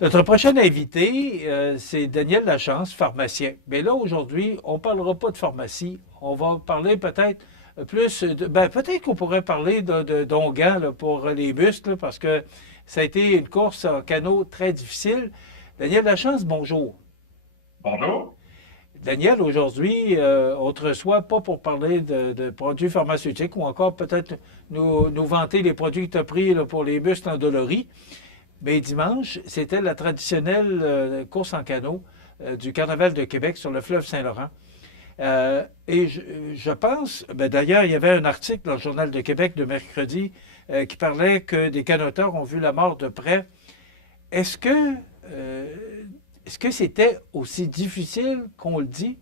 Notre prochain invité, c'est Daniel Lachance, pharmacien. Mais là, aujourd'hui, on ne parlera pas de pharmacie. On va parler peut-être plus peut-être qu'on pourrait parler d'onguent là, pour les muscles, là, parce que ça a été une course en canot très difficile. Daniel Lachance, bonjour. Bonjour. Daniel, aujourd'hui, on te reçoit pas pour parler de produits pharmaceutiques ou encore peut-être nous vanter les produits que tu as pris là, pour les muscles endoloris. Mais dimanche, c'était la traditionnelle course en canot du Carnaval de Québec sur le fleuve Saint-Laurent. Et je pense, d'ailleurs, il y avait un article dans le Journal de Québec de mercredi qui parlait que des canoteurs ont vu la mort de près. Est-ce que euh, est-ce que c'était aussi difficile qu'on le dit?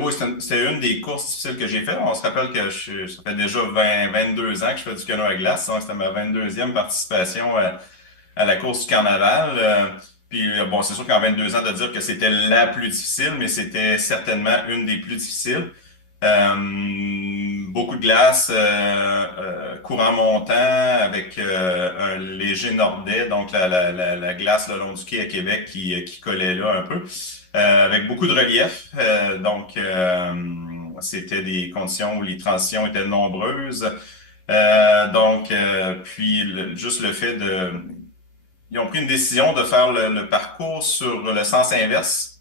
Oui, c'est une des courses difficiles que j'ai faites. On se rappelle que ça fait déjà 22 ans que je fais du canot à glace. Donc, c'était ma 22e participation à la course du carnaval. Bon, c'est sûr qu'en 22 ans, de dire que c'était la plus difficile, mais c'était certainement une des plus difficiles. Beaucoup de glace, courant montant avec un léger nordais, donc la glace le long du quai à Québec qui collait là un peu, avec beaucoup de relief. C'était des conditions où les transitions étaient nombreuses. Juste le fait de ils ont pris une décision de faire le parcours sur le sens inverse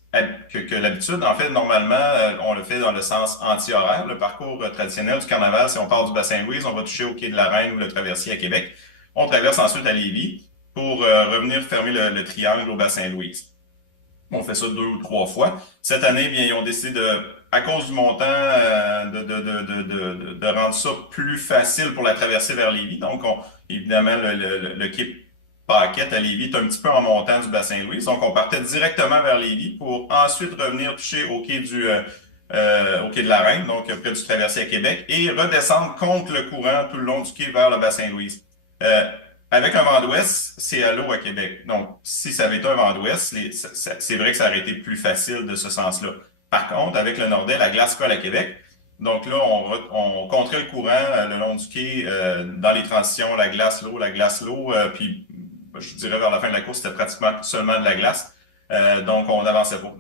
que l'habitude. En fait, normalement, on le fait dans le sens anti-horaire. Le parcours traditionnel du carnaval, si on part du Bassin-Louise, on va toucher au quai de la Reine ou le traversier à Québec. On traverse ensuite à Lévis pour revenir fermer le triangle au Bassin-Louise. On fait ça 2 ou 3 fois. Cette année, bien, ils ont décidé à cause du montant, de rendre ça plus facile pour la traversée vers Lévis. Donc, évidemment, le quai Paquette à Lévis est un petit peu en montant du Bassin-Louis. Donc, on partait directement vers Lévis pour ensuite revenir toucher au quai de la Reine, donc près du traversier à Québec, et redescendre contre le courant tout le long du quai vers le Bassin-Louis. Euh, Avec un vent d'ouest, c'est à l'eau à Québec. Donc, si ça avait été un vent d'ouest, c'est vrai que ça aurait été plus facile de ce sens-là. Par contre, avec le nordais, la glace colle à Québec. Donc là, on contrait le courant le long du quai, dans les transitions, la glace, l'eau, puis je dirais vers la fin de la course, c'était pratiquement seulement de la glace. Donc, on n'avançait pas.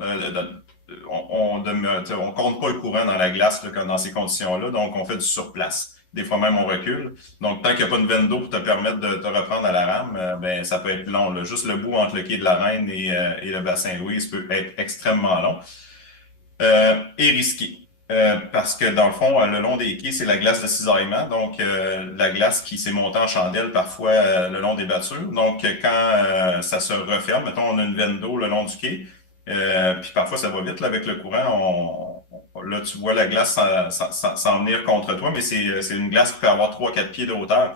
On compte pas le courant dans la glace là, comme dans ces conditions-là, donc on fait du surplace. Des fois même, on recule. Donc, tant qu'il n'y a pas une veine d'eau pour te permettre de te reprendre à la rame, ben, ça peut être long, là. Juste le bout entre le quai de la Reine et le bassin Louise peut être extrêmement long et risqué. Parce que dans le fond, le long des quais, c'est la glace de cisaillement, donc la glace qui s'est montée en chandelle parfois le long des battures. Donc, quand ça se referme, mettons, on a une veine d'eau le long du quai, puis parfois ça va vite là, avec le courant. Là, tu vois la glace s'en venir contre toi, mais c'est une glace qui peut avoir 3 4 pieds de hauteur.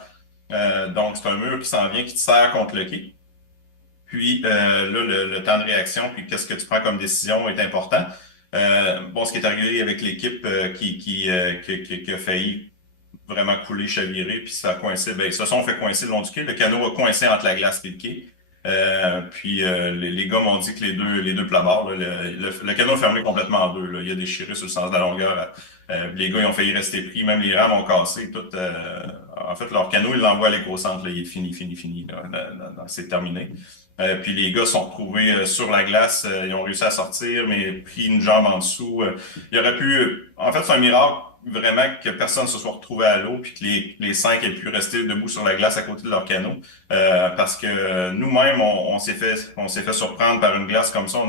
Donc, c'est un mur qui s'en vient, qui te serre contre le quai. Puis là, le temps de réaction, puis qu'est-ce que tu prends comme décision est important. Bon, ce qui est arrivé avec l'équipe qui a failli vraiment couler, chavirer, puis ça a coincé, ben, ils se sont fait coincer le long du quai. Le canot a coincé entre la glace et le quai. Les gars m'ont dit que les deux plabards, là, le canot est fermé complètement en deux. Là. Il a déchiré sur le sens de la longueur. Les gars, ils ont failli rester pris. Même les rames ont cassé. En fait, leur canot, ils l'envoient à l'éco-centre. Là. Il est fini, fini, fini. Là. C'est terminé. Puis les gars sont retrouvés sur la glace. Ils ont réussi à sortir, mais pris une jambe en dessous. Il aurait pu... En fait, c'est un miracle vraiment que personne ne se soit retrouvé à l'eau puis que les 5 aient pu rester debout sur la glace à côté de leur canot. Parce que nous-mêmes, on s'est fait surprendre par une glace comme ça.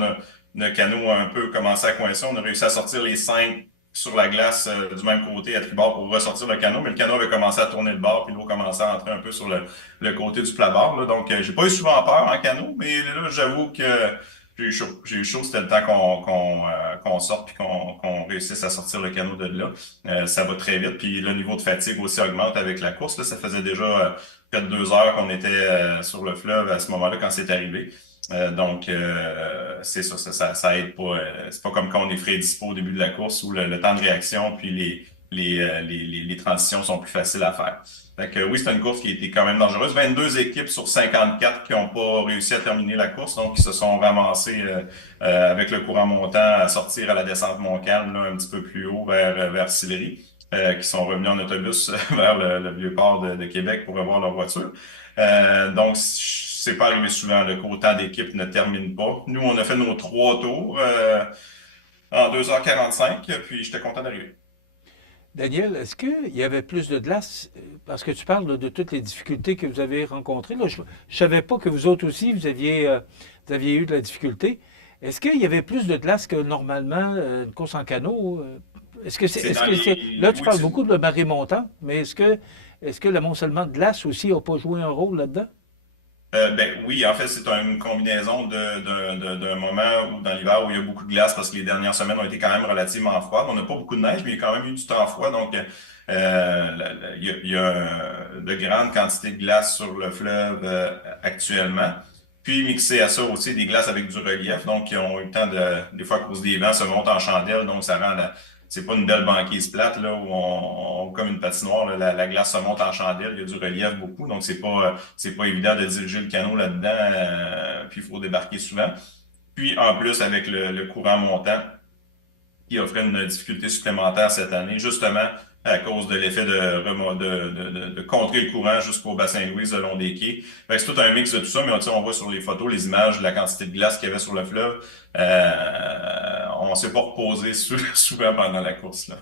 Le canot a un peu commencé à coincer. On a réussi à sortir les 5 sur la glace du même côté à tribord pour ressortir le canot, mais le canot avait commencé à tourner de bord, puis l'eau commençait à entrer un peu sur le côté du plat-bord. Là. Donc, j'ai pas eu souvent peur en canot, mais là, j'avoue que j'ai eu chaud. J'ai eu chaud, c'était le temps qu'on sorte puis qu'on réussisse à sortir le canot de là. Ça va très vite, puis le niveau de fatigue aussi augmente avec la course. Là, ça faisait déjà près de 2 heures qu'on était sur le fleuve à ce moment-là quand c'est arrivé. C'est ça, ça aide pas. C'est pas comme quand on est frais dispo au début de la course où le temps de réaction puis les transitions sont plus faciles à faire. Fait que oui, c'est une course qui a été quand même dangereuse. 22 équipes sur 54 qui n'ont pas réussi à terminer la course, donc qui se sont ramassées avec le courant montant à sortir à la descente Montcalm, là, un petit peu plus haut vers Sillery. qui sont revenus en autobus vers le Vieux-Port de Québec pour revoir leur voiture. Donc, c'est pas arrivé souvent qu'autant d'équipes ne terminent pas. Nous, on a fait nos 3 tours en 2h45, puis j'étais content d'arriver. Daniel, est-ce qu'il y avait plus de glace? Parce que tu parles là, de toutes les difficultés que vous avez rencontrées. Là, je ne savais pas que vous autres aussi, vous aviez eu de la difficulté. Est-ce qu'il y avait plus de glace que normalement une course en canot? C'est dans Là, les... tu Oui, parles beaucoup de marée montante, mais est-ce que l'amoncellement de glace aussi n'a pas joué un rôle là-dedans? Ben oui, en fait, c'est une combinaison d'un moment où, dans l'hiver où il y a beaucoup de glace parce que les dernières semaines ont été quand même relativement froides. On n'a pas beaucoup de neige, mais il y a quand même eu du temps froid. Donc, il y a de grandes quantités de glace sur le fleuve actuellement. Puis, mixé à ça aussi des glaces avec du relief. Donc, ils ont eu le temps des fois, à cause des vents, se monte en chandelle. Donc, ça rend c'est pas une belle banquise plate, là, où comme une patinoire, là, la glace se monte en chandelle. Il y a du relief beaucoup. Donc, c'est pas évident de diriger le canot là-dedans, puis il faut débarquer souvent. Puis en plus, avec le courant montant, qui offrait une difficulté supplémentaire cette année, justement à cause de l'effet de contrer le courant jusqu'au bassin Louise le long des quais. Fait que c'est tout un mix de tout ça, mais on voit sur les photos, les images, la quantité de glace qu'il y avait sur le fleuve. On s'est pas reposé souvent pendant la course, là.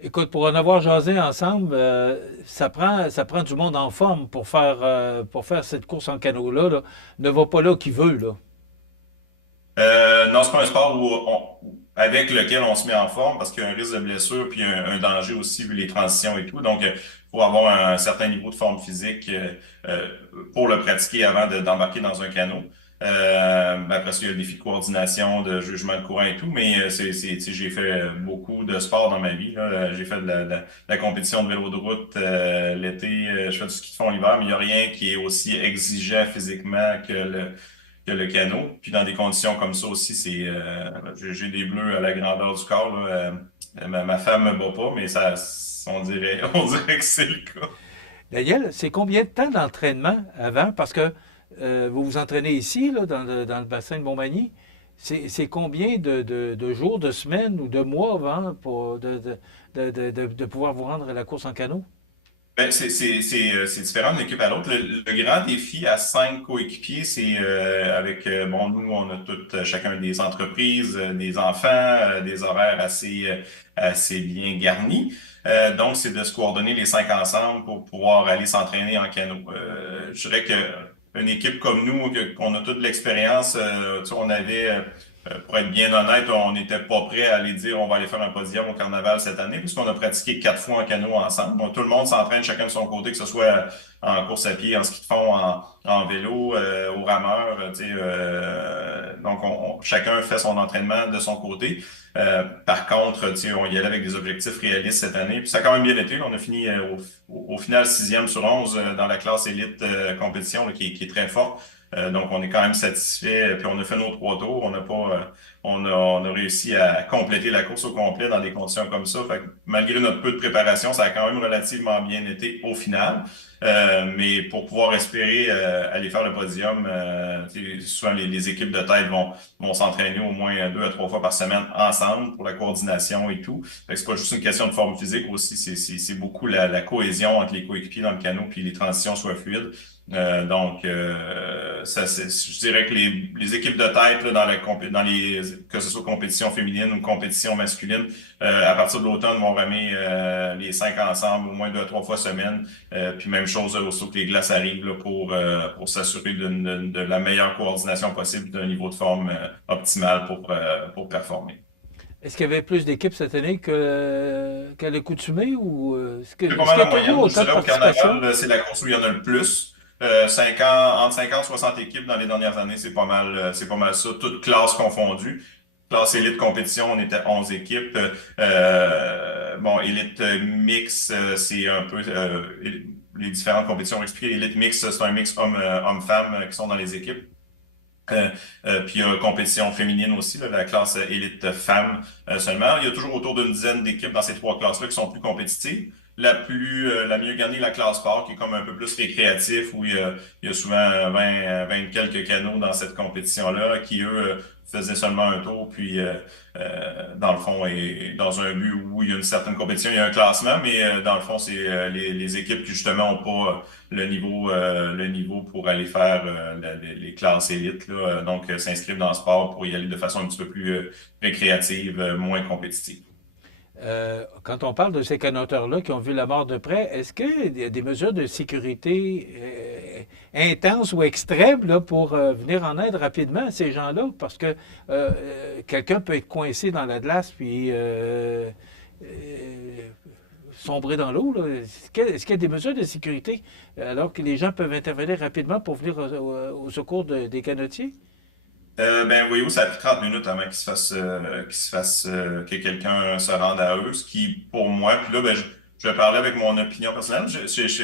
Écoute, pour en avoir jasé ensemble, ça prend du monde en forme pour faire cette course en canot-là. Là. Ne va pas là qui veut, là. Non, c'est pas un sport avec lequel on se met en forme parce qu'il y a un risque de blessure puis un danger aussi vu les transitions et tout. Donc, il faut avoir un certain niveau de forme physique euh, pour le pratiquer avant d'embarquer dans un canot. Ben après ça, il y a le défi de coordination, de jugement de courant et tout, mais tu sais, j'ai fait beaucoup de sport dans ma vie, là. J'ai fait de la compétition de vélo de route l'été, je fais du ski de fond l'hiver, mais il n'y a rien qui est aussi exigeant physiquement que le canot. Puis dans des conditions comme ça aussi, j'ai des bleus à la grandeur du corps, là. Ma femme me bat pas, mais on dirait que c'est le cas. Daniel, c'est combien de temps d'entraînement avant? Parce que vous vous entraînez ici, là, dans le bassin de Montmagny. C'est combien de jours, de semaines ou de mois avant de pouvoir vous rendre à la course en canot? Ben, c'est différent d'une équipe à l'autre. Le grand défi à 5 coéquipiers, c'est avec, bon, nous, on a toutes, chacun des entreprises, des enfants, des horaires assez bien garnis. Donc, c'est de se coordonner les 5 ensemble pour pouvoir aller s'entraîner en canot. Je dirais que une équipe comme nous, qu'on a toute l'expérience, tu sais, pour être bien honnête, on n'était pas prêt à aller dire on va aller faire un podium au carnaval cette année, puisqu'on a pratiqué 4 fois en canot ensemble. Donc, tout le monde s'entraîne chacun de son côté, que ce soit en course à pied, en ski de fond, en vélo, au rameur. Tu sais, donc, chacun fait son entraînement de son côté. Par contre, tu sais, on y allait avec des objectifs réalistes cette année. Puis ça a quand même bien été. On a fini au final 6e sur 11 dans la classe élite compétition là, qui est très forte. Donc, on est quand même satisfait. Puis, on a fait nos 3 tours. On n'a pas, on a réussi à compléter la course au complet dans des conditions comme ça. Fait que malgré notre peu de préparation, ça a quand même relativement bien été au final. Mais pour pouvoir espérer aller faire le podium, souvent les équipes de tête vont s'entraîner au moins 2 à 3 fois par semaine ensemble pour la coordination et tout. Fait que c'est pas juste une question de forme physique aussi, c'est beaucoup la cohésion entre les coéquipiers dans le canot puis les transitions soient fluides. Donc, je dirais que les équipes de tête là, que ce soit compétition féminine ou compétition masculine, à partir de l'automne, vont ramer les 5 ensemble au moins 2 à 3 fois semaine. Puis même chose aussitôt que les glaces arrivent là, pour s'assurer de la meilleure coordination possible, d'un niveau de forme optimal pour performer. Est-ce qu'il y avait plus d'équipes cette année qu'à l'accoutumée ou C'est pas est-ce mal qu'il y la a toujours moyenne. Je autant de dirais au participation? carnaval, c'est la course où il y en a le plus. Entre 50 et 60 équipes dans les dernières années, c'est pas mal ça, toutes classes confondues. Classe élite compétition, on était 11 équipes. Bon, élite mix, c'est un peu les différentes compétitions expliquées. Élite mix, c'est un mix homme-femme qui sont dans les équipes. Puis il y a compétition féminine aussi, là, la classe élite femme seulement. Il y a toujours autour d'une dizaine d'équipes dans ces 3 classes-là qui sont plus compétitives. la mieux gagnée, la classe sport, qui est comme un peu plus récréatif, où il y a souvent 20 quelques canots dans cette compétition-là, qui, eux, faisaient seulement un tour, puis dans le fond, et dans un but où il y a une certaine compétition, il y a un classement, mais dans le fond, c'est les équipes qui, justement, n'ont pas le niveau pour aller faire les classes élites, là, donc s'inscrivent dans le sport pour y aller de façon un petit peu plus récréative, moins compétitive. Quand on parle de ces canoteurs-là qui ont vu la mort de près, est-ce qu'il y a des mesures de sécurité intenses ou extrêmes là, pour venir en aide rapidement à ces gens-là? Parce que quelqu'un peut être coincé dans la glace puis sombrer dans l'eau. Est-ce qu'il y a des mesures de sécurité alors que les gens peuvent intervenir rapidement pour venir au secours des canotiers? Ben oui, ça a pris 30 minutes avant que quelqu'un se rende à eux, ce qui, pour moi, puis là, ben, je vais parler avec mon opinion personnelle. Je suis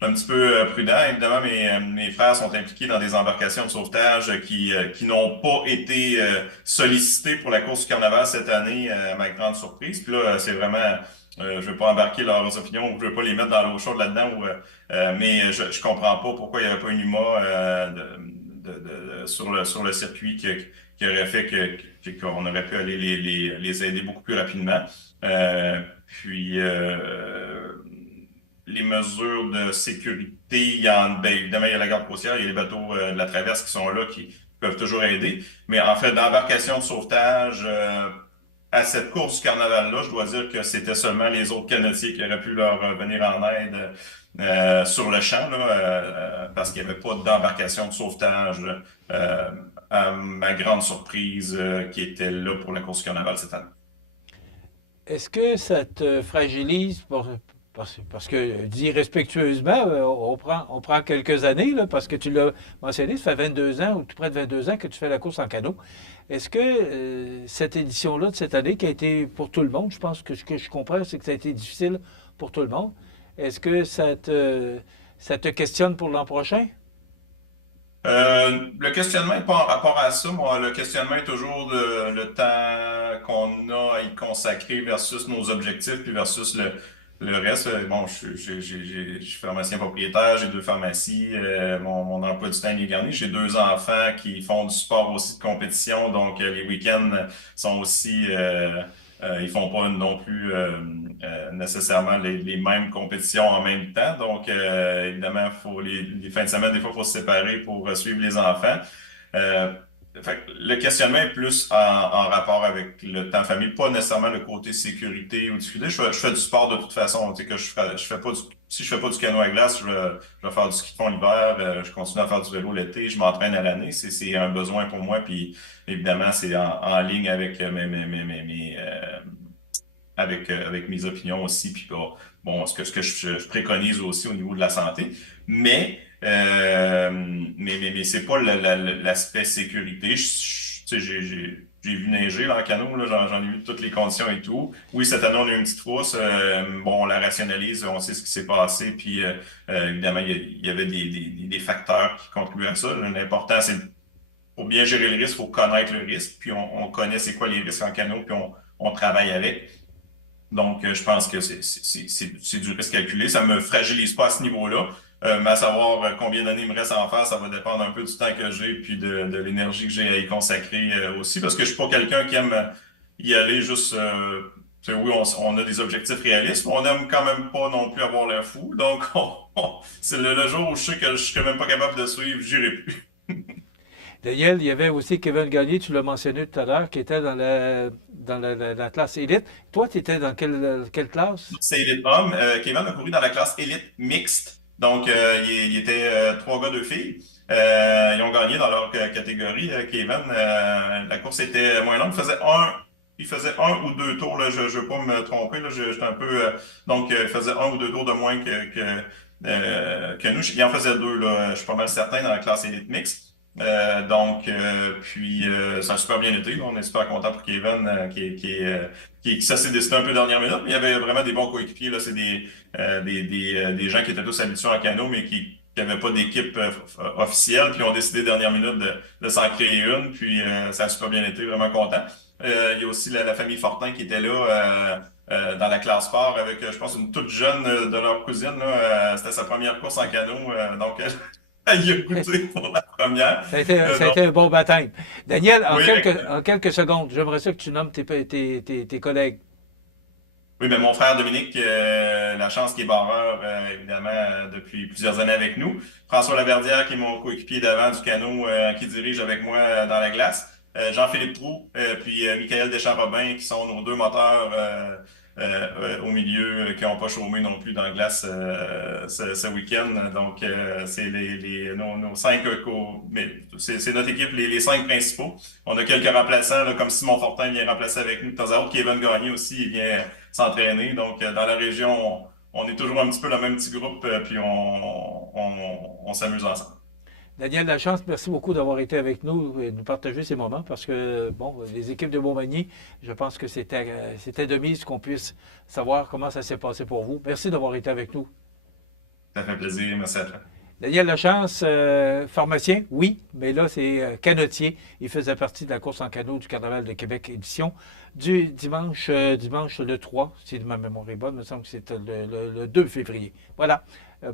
un petit peu prudent. Évidemment, mes frères sont impliqués dans des embarcations de sauvetage qui n'ont pas été sollicités pour la course du carnaval cette année, à ma grande surprise. Puis là, c'est vraiment, je veux pas embarquer leurs opinions ou je veux pas les mettre dans l'eau chaude là-dedans, mais je comprends pas pourquoi il n'y avait pas une UMA sur le circuit qui aurait fait qu'on aurait pu aller les aider beaucoup plus rapidement. Puis les mesures de sécurité, ben, évidemment, il y a la garde côtière, il y a les bateaux de la traverse qui sont là, qui peuvent toujours aider. Mais en fait, d'embarcation de sauvetage, à cette course du carnaval-là, je dois dire que c'était seulement les autres canotiers qui auraient pu leur venir en aide sur le champ, là, parce qu'il n'y avait pas d'embarcation de sauvetage, à ma grande surprise, qui était là pour la course du carnaval cette année. Est-ce que ça te fragilise parce que, dit respectueusement, on prend quelques années, là, parce que tu l'as mentionné, ça fait 22 ans ou tout près de 22 ans que tu fais la course en canot. Est-ce que cette édition-là de cette année, qui a été pour tout le monde, je pense que ce que je comprends, c'est que ça a été difficile pour tout le monde, est-ce que ça te questionne pour l'an prochain? Le questionnement n'est pas en rapport à ça. Moi, le questionnement est toujours le temps qu'on a à y consacrer versus nos objectifs, puis versus le reste. Bon, je suis pharmacien propriétaire, j'ai deux pharmacies, mon emploi du temps est garni. J'ai deux enfants qui font du sport aussi de compétition, donc les week-ends sont aussi... ils font pas non plus nécessairement les mêmes compétitions en même temps. Donc, évidemment, faut les fins de semaine, des fois, il faut se séparer pour suivre les enfants. Euh, Fait que le questionnement est plus en rapport avec le temps famille, pas nécessairement le côté sécurité ou difficulté. Je fais du sport de toute façon. Tu sais, que je fais pas si je fais pas du canot à glace, je vais faire du ski de fond l'hiver, je continue à faire du vélo l'été, je m'entraîne à l'année. C'est un besoin pour moi. Puis évidemment, c'est en ligne avec avec mes opinions aussi, puis bon, ce que je préconise aussi au niveau de la santé. Mais, mais c'est pas l'aspect sécurité. Tu sais, j'ai vu neiger là, en canot, là, j'en ai vu toutes les conditions et tout. Oui, cette année, on a eu une petite trousse. Bon, on la rationalise, on sait ce qui s'est passé, puis évidemment, il y avait des facteurs qui contribuent à ça. L'important, c'est pour bien gérer le risque, il faut connaître le risque, puis on connaît c'est quoi les risques en canot, puis on travaille avec. Donc, je pense que c'est du risque calculé. Ça me fragilise pas à ce niveau-là. Mais à savoir combien d'années il me reste à en faire, ça va dépendre un peu du temps que j'ai puis de l'énergie que j'ai à y consacrer aussi. Parce que je suis pas quelqu'un qui aime y aller juste. Tu sais, oui, on a des objectifs réalistes, mais on aime quand même pas non plus avoir l'air fou. Donc, c'est le jour où je sais que je serais même pas capable de suivre, j'irai plus. Daniel, il y avait aussi Kevin Gagné, tu l'as mentionné tout à l'heure, qui était dans la classe élite. Toi, tu étais dans quelle classe? C'est élite homme. Kevin a couru dans la classe élite mixte. Donc, il était trois gars, deux filles. Ils ont gagné dans leur catégorie. Kevin, la course était moins longue. Il faisait un ou deux tours. Là, je ne veux pas me tromper. Là, j'étais un peu. Donc, il faisait un ou deux tours de moins que nous. Il en faisait deux. Là, je suis pas mal certain dans la classe élite mixte. Puis ça a super bien été. Là. On est super content pour Kevin, ça s'est décidé un peu dernière minute, mais il y avait vraiment des bons coéquipiers. Là, c'est des gens qui étaient tous habitués en canot, mais qu'il n'y avait pas d'équipe officielle, puis ils ont décidé dernière minute de s'en créer une, puis ça a super bien été, vraiment content. Il y a aussi la famille Fortin qui était là dans la classe sport avec, je pense, une toute jeune de leur cousine. Là, c'était sa première course en canot, donc elle y a goûté pour la première. Ça a été un bon baptême. Daniel, Oui, en quelques secondes, j'aimerais ça que tu nommes tes collègues. oui, mais mon frère Dominique, la chance qui est barreur, évidemment, depuis plusieurs années avec nous. François Laverdière, qui est mon coéquipier d'avant du canot, qui dirige avec moi dans la glace. Jean-Philippe Proux, puis Michael Deschamps-Robin, qui sont nos deux moteurs au milieu, qui n'ont pas chômé non plus dans la glace ce week-end. Donc, c'est nos cinq, mais c'est notre équipe, les cinq principaux. On a quelques remplaçants, là, comme Simon Fortin vient remplacer avec nous de temps à autre. Kevin Gagné aussi, il vient s'entraîner. Donc, dans la région, on est toujours un petit peu le même petit groupe, puis on s'amuse ensemble. Daniel Lachance, merci beaucoup d'avoir été avec nous et de nous partager ces moments parce que, bon, les équipes de Montmagny, je pense que c'était de mise qu'on puisse savoir comment ça s'est passé pour vous. Merci d'avoir été avec nous. Ça fait plaisir. Merci à toi. Daniel Lachance, pharmacien, oui, mais là, c'est canotier. Il faisait partie de la course en canot du Carnaval de Québec édition du dimanche le 3, si ma mémoire est bonne, il me semble que c'était le 2 février. Voilà,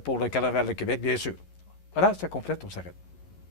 pour le Carnaval de Québec, bien sûr. Voilà, ça complète, on s'arrête.